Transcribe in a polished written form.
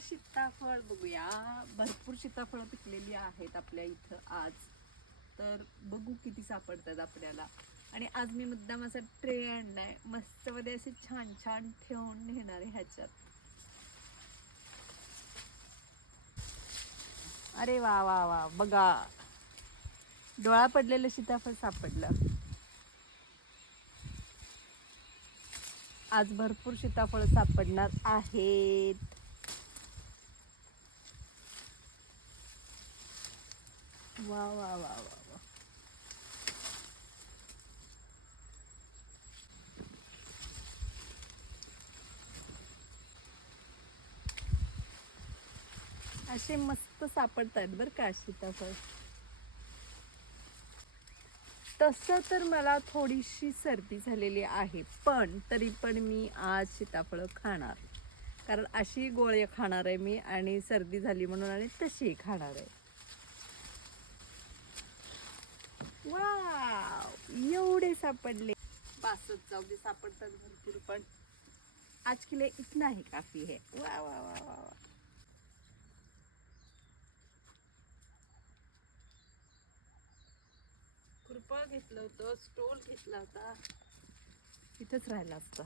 सीताफळ बघूया. भरपूर सीताफळ पिकलेली आहेत आपल्या इथं आज. तर बघू किती सापडतात आपल्याला. आणि आज मी मुद्दाम असा ट्रे आणलाय, मस्त मध्ये असे छान छान ठेवून नेणार आहे ह्याच्यात. अरे वा वा वा, बघा डोळा पडलेलं सीताफळ सापडलं. आज भरपूर सीताफळ सापडणार आहेत. वा वा वा वा वा. असे मस्त सापडतात बरं का सीताफळ. तसं तर मला थोडीशी सर्दी झालेली आहे, पण तरी पण मी आज सीताफळ खाणार. कारण अशी गोळी खाणार आहे मी, आणि सर्दी झाली म्हणून आणि तशी खाणार आहे. वाव, एवढे सापडले. बासच जाऊ दे, सापडतात भरपूर, पण आज के लिए इतना ही काफी है. वा वा वा वा वा. खुरपा घेतलं होतं, स्टोल घेतला होता, इथंच राहिला असता.